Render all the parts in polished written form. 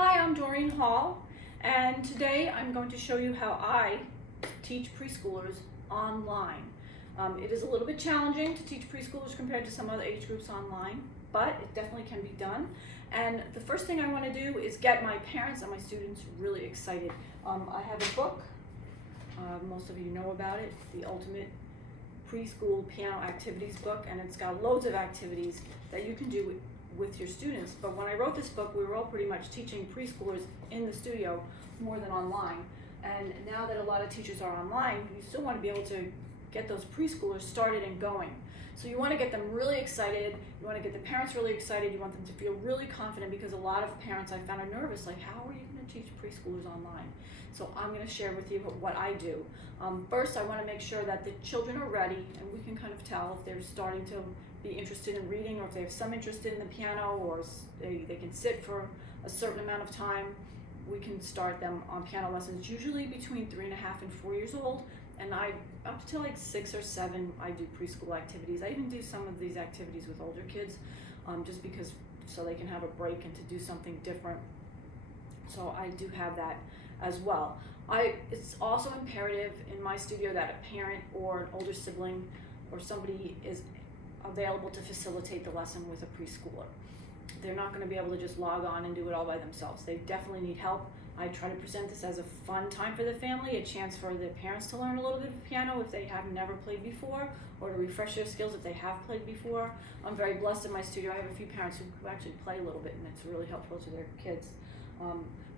Hi, I'm Doreen Hall, and today I'm going to show you how I teach preschoolers online. It is a little bit challenging to teach preschoolers compared to some other age groups online, but it definitely can be done. And the first thing I want to do is get my parents and my students really excited. I have a book, most of you know about it, the Ultimate Preschool Piano Activities book, and it's got loads of activities that you can do with your students. But when I wrote this book, we were all pretty much teaching preschoolers in the studio more than online. And now that a lot of teachers are online, you still want to be able to get those preschoolers started and going. So you want to get them really excited, you want to get the parents really excited, you want them to feel really confident, because a lot of parents I found are nervous, like, how are you going to teach preschoolers online? So I'm going to share with you what I do. First, I want to make sure that the children are ready, and we can kind of tell if they're starting to be interested in reading, or if they have some interest in the piano, or they can sit for a certain amount of time. We can start them on piano lessons, usually between 3.5 and 4 years old. And up to like 6 or 7, I do preschool activities. I even do some of these activities with older kids, just because, so they can have a break and to do something different. So I do have that as well. It's also imperative in my studio that a parent or an older sibling or somebody is available to facilitate the lesson with a preschooler. They're not going to be able to just log on and do it all by themselves. They definitely need help. I try to present this as a fun time for the family, a chance for the parents to learn a little bit of piano if they have never played before, or to refresh their skills if they have played before. I'm very blessed in my studio. I have a few parents who actually play a little bit, and it's really helpful to their kids.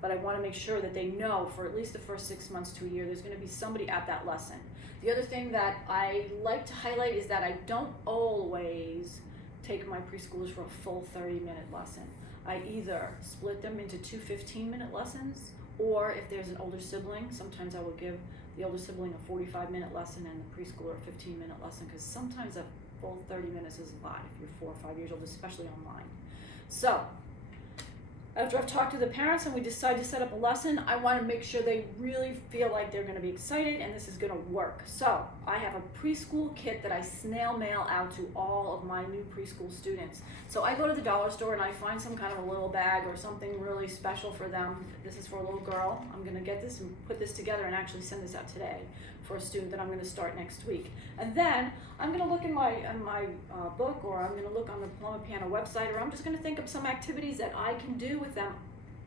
But I want to make sure that they know for at least the first 6 months to a year there's going to be somebody at that lesson. The other thing that I like to highlight is that I don't always take my preschoolers for a full 30-minute lesson. I either split them into 2 15-minute lessons, or if there's an older sibling, sometimes I will give the older sibling a 45-minute lesson and the preschooler a 15-minute lesson, because sometimes a full 30 minutes is a lot if you're 4 or 5 years old, especially online. So after I've talked to the parents and we decide to set up a lesson, I want to make sure they really feel like they're going to be excited and this is going to work. So I have a preschool kit that I snail mail out to all of my new preschool students. So I go to the dollar store and I find some kind of a little bag or something really special for them. This is for a little girl. I'm going to get this and put this together and actually send this out today for a student that I'm going to start next week. And then I'm going to look in my book, or I'm going to look on the Paloma Piano website, or I'm just going to think of some activities that I can do with them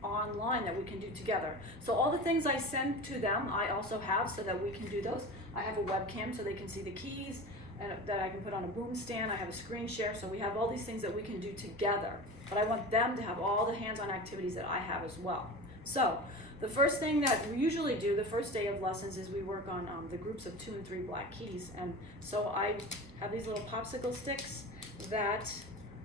online that we can do together. So all the things I send to them, I also have so that we can do those. I have a webcam so they can see the keys, and that I can put on a boom stand. I have a screen share, so we have all these things that we can do together. But I want them to have all the hands-on activities that I have as well. So the first thing that we usually do the first day of lessons is we work on the groups of 2 and 3 black keys. And so I have these little popsicle sticks that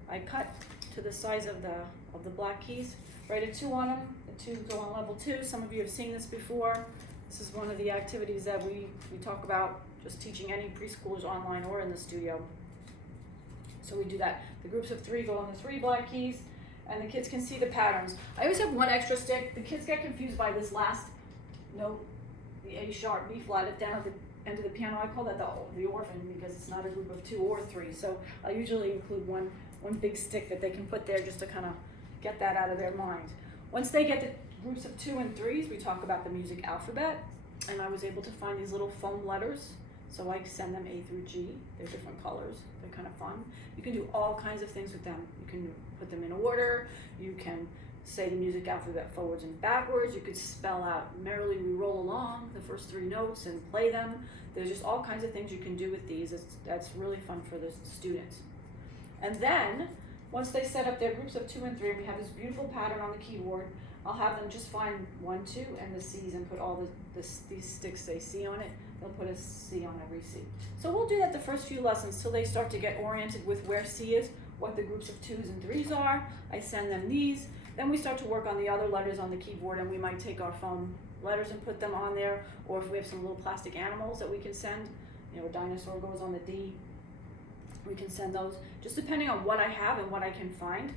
I cut to the size of the black keys. Write a 2 on them. The 2 go on level 2. Some of you have seen this before. This is one of the activities that we talk about, just teaching any preschoolers online or in the studio. So we do that. The groups of 3 go on the 3 black keys, and the kids can see the patterns. I always have one extra stick. The kids get confused by this last note, the A sharp, B flat, down at the end of the piano. I call that the orphan, because it's not a group of 2 or 3. So I usually include one big stick that they can put there just to kind of get that out of their mind. Once they get the groups of 2 and 3s, we talk about the music alphabet, and I was able to find these little foam letters. So I send them A through G. They're different colors. They're kind of fun. You can do all kinds of things with them. You can put them in order. You can say the music alphabet forwards and backwards. You could spell out "Merrily We Roll Along," the first 3 notes, and play them. There's just all kinds of things you can do with these. That's really fun for the students. And then, once they set up their groups of 2 and 3, we have this beautiful pattern on the keyboard. I'll have them just find 1, 2, and the C's, and put all these sticks say C on it. They'll put a C on every C. So we'll do that the first few lessons till they start to get oriented with where C is, what the groups of 2s and 3s are. I send them these. Then we start to work on the other letters on the keyboard, and we might take our foam letters and put them on there, or if we have some little plastic animals that we can send, a dinosaur goes on the D, we can send those, just depending on what I have and what I can find.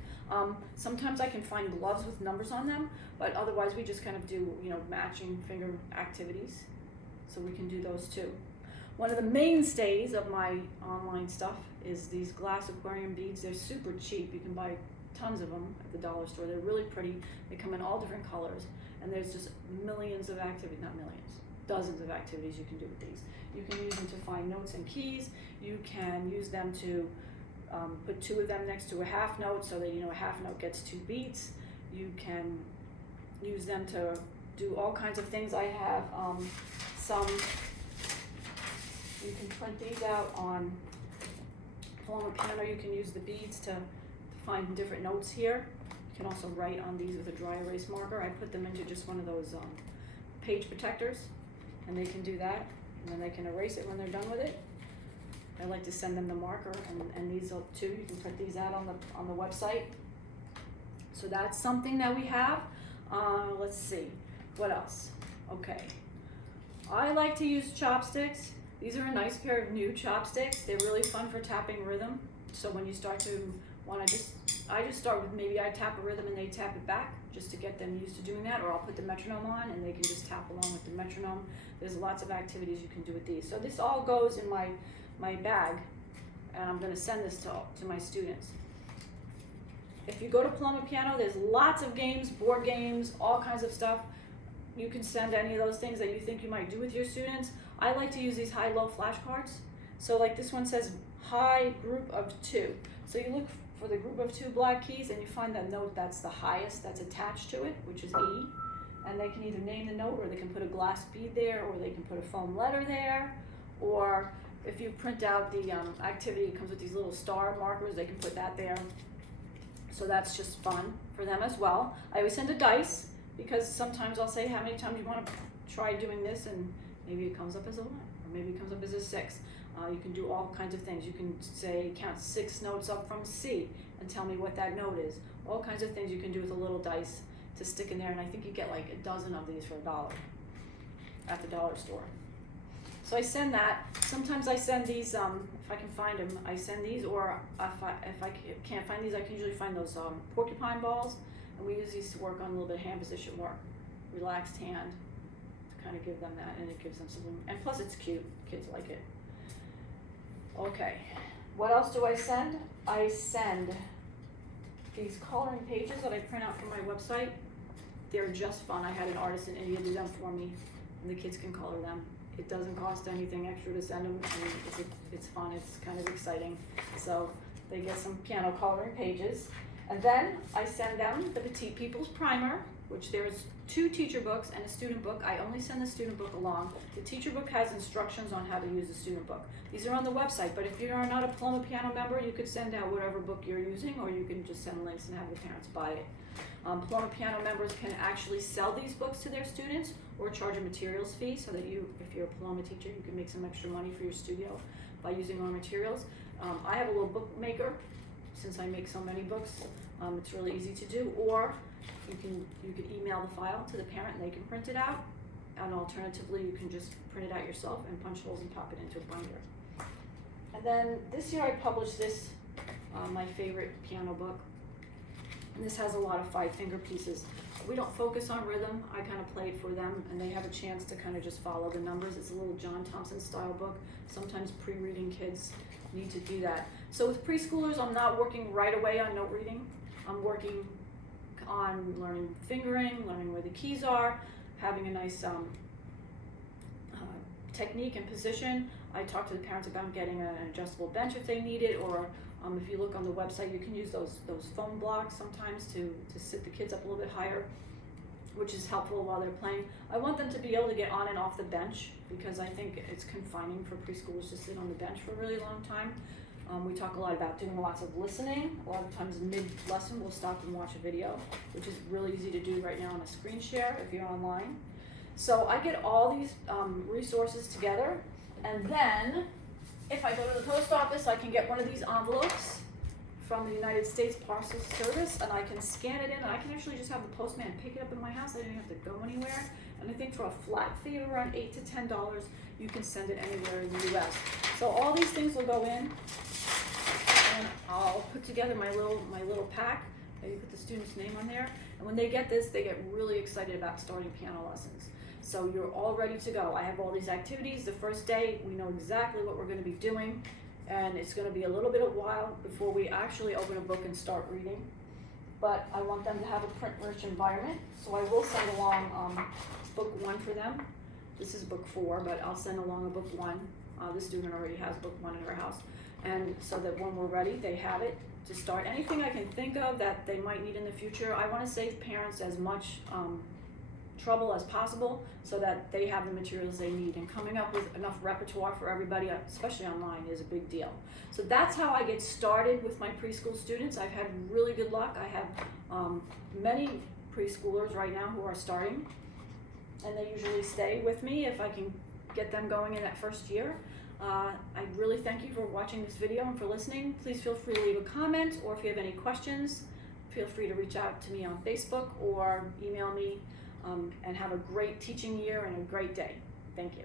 Sometimes I can find gloves with numbers on them, but otherwise we just kind of do, matching finger activities. So we can do those too. One of the mainstays of my online stuff is these glass aquarium beads. They're super cheap. You can buy tons of them at the dollar store. They're really pretty. They come in all different colors, and there's just millions of activities, not millions, dozens of activities you can do with these. You can use them to find notes and keys. You can use them to put two of them next to a half note so that a half note gets 2 beats. You can use them to do all kinds of things. I have you can print these out on Piano Piano. You can use the beads to find different notes here. You can also write on these with a dry erase marker. I put them into just one of those page protectors, and they can do that, and then they can erase it when they're done with it. I like to send them the marker, and these are too. You can print these out on the website. So that's something that we have. Let's see, what else? Okay, I like to use chopsticks. These are a nice pair of new chopsticks. They're really fun for tapping rhythm. So when you start to want to I just start with maybe I tap a rhythm and they tap it back just to get them used to doing that, or I'll put the metronome on and they can just tap along with the metronome. There's lots of activities you can do with these. So this all goes in my bag, and I'm going to send this to my students. If you go to Piano Piano, there's lots of games, board games, all kinds of stuff. You can send any of those things that you think you might do with your students. I like to use these high-low flashcards. So like this one says high group of 2. So you look for the group of 2 black keys and you find that note that's the highest that's attached to it, which is E. And they can either name the note, or they can put a glass bead there, or they can put a foam letter there, or if you print out the activity, it comes with these little star markers, they can put that there. So that's just fun for them as well. I always send a dice, because sometimes I'll say how many times you want to try doing this, and maybe it comes up as a 1, or maybe it comes up as a 6. You can do all kinds of things. You can say count 6 notes up from C and tell me what that note is. All kinds of things you can do with a little dice to stick in there, and I think you get like a dozen of these for $1 at the dollar store. So I send that. Sometimes I send these, if I can find them, I send these, or if I can't find these, I can usually find those porcupine balls, and we use these to work on a little bit of hand position work, relaxed hand, to kind of give them that, and it gives them something, and plus it's cute, kids like it. Okay, what else do I send? I send these coloring pages that I print out from my website. They're just fun. I had an artist in India do them for me, and the kids can color them. It doesn't cost anything extra to send them, and it's fun, it's kind of exciting. So they get some piano coloring pages. And then I send them the Petite People's Primer, which there's 2 teacher books and a student book. I only send the student book along. The teacher book has instructions on how to use the student book. These are on the website, but if you are not a Piano Piano member, you could send out whatever book you're using, or you can just send links and have the parents buy it. Piano Piano members can actually sell these books to their students, or charge a materials fee, so that if you're a Piano teacher, you can make some extra money for your studio by using our materials. I have a little bookmaker, since I make so many books. It's really easy to do, or you can email the file to the parent and they can print it out, and alternatively you can just print it out yourself and punch holes and pop it into a binder. And then this year I published this, my favorite piano book, and this has a lot of 5-finger pieces. We don't focus on rhythm. I kind of play it for them, and they have a chance to kind of just follow the numbers. It's a little John Thompson style book. Sometimes pre-reading kids need to do that. So with preschoolers, I'm not working right away on note reading. I'm working on learning fingering, learning where the keys are, having a nice technique and position. I talk to the parents about getting an adjustable bench if they need it, or if you look on the website, you can use those foam blocks sometimes to sit the kids up a little bit higher, which is helpful while they're playing. I want them to be able to get on and off the bench, because I think it's confining for preschoolers to sit on the bench for a really long time. We talk a lot about doing lots of listening. A lot of times mid-lesson we'll stop and watch a video, which is really easy to do right now on a screen share if you're online. So I get all these resources together, and then if I go to the post office, I can get one of these envelopes from the United States Parcel Service, and I can scan it in, and I can actually just have the postman pick it up in my house. I don't have to go anywhere. And I think for a flat fee of around $8 to $10, you can send it anywhere in the U.S. So all these things will go in, and I'll put together my little pack. Maybe put the student's name on there. And when they get this, they get really excited about starting piano lessons. So you're all ready to go. I have all these activities. The first day, we know exactly what we're going to be doing, and it's going to be a little bit of a while before we actually open a book and start reading. but I want them to have a print-rich environment, so I will send along book 1 for them. This is book 4, but I'll send along a book 1. The student already has book 1 in her house, and so that when we're ready, they have it to start. Anything I can think of that they might need in the future, I want to save parents as much trouble as possible so that they have the materials they need, and coming up with enough repertoire for everybody, especially online, is a big deal. So that's how I get started with my preschool students. I've had really good luck. I have many preschoolers right now who are starting, and they usually stay with me if I can get them going in that first year. I really thank you for watching this video and for listening. Please feel free to leave a comment, or if you have any questions, feel free to reach out to me on Facebook or email me, and have a great teaching year and a great day. Thank you.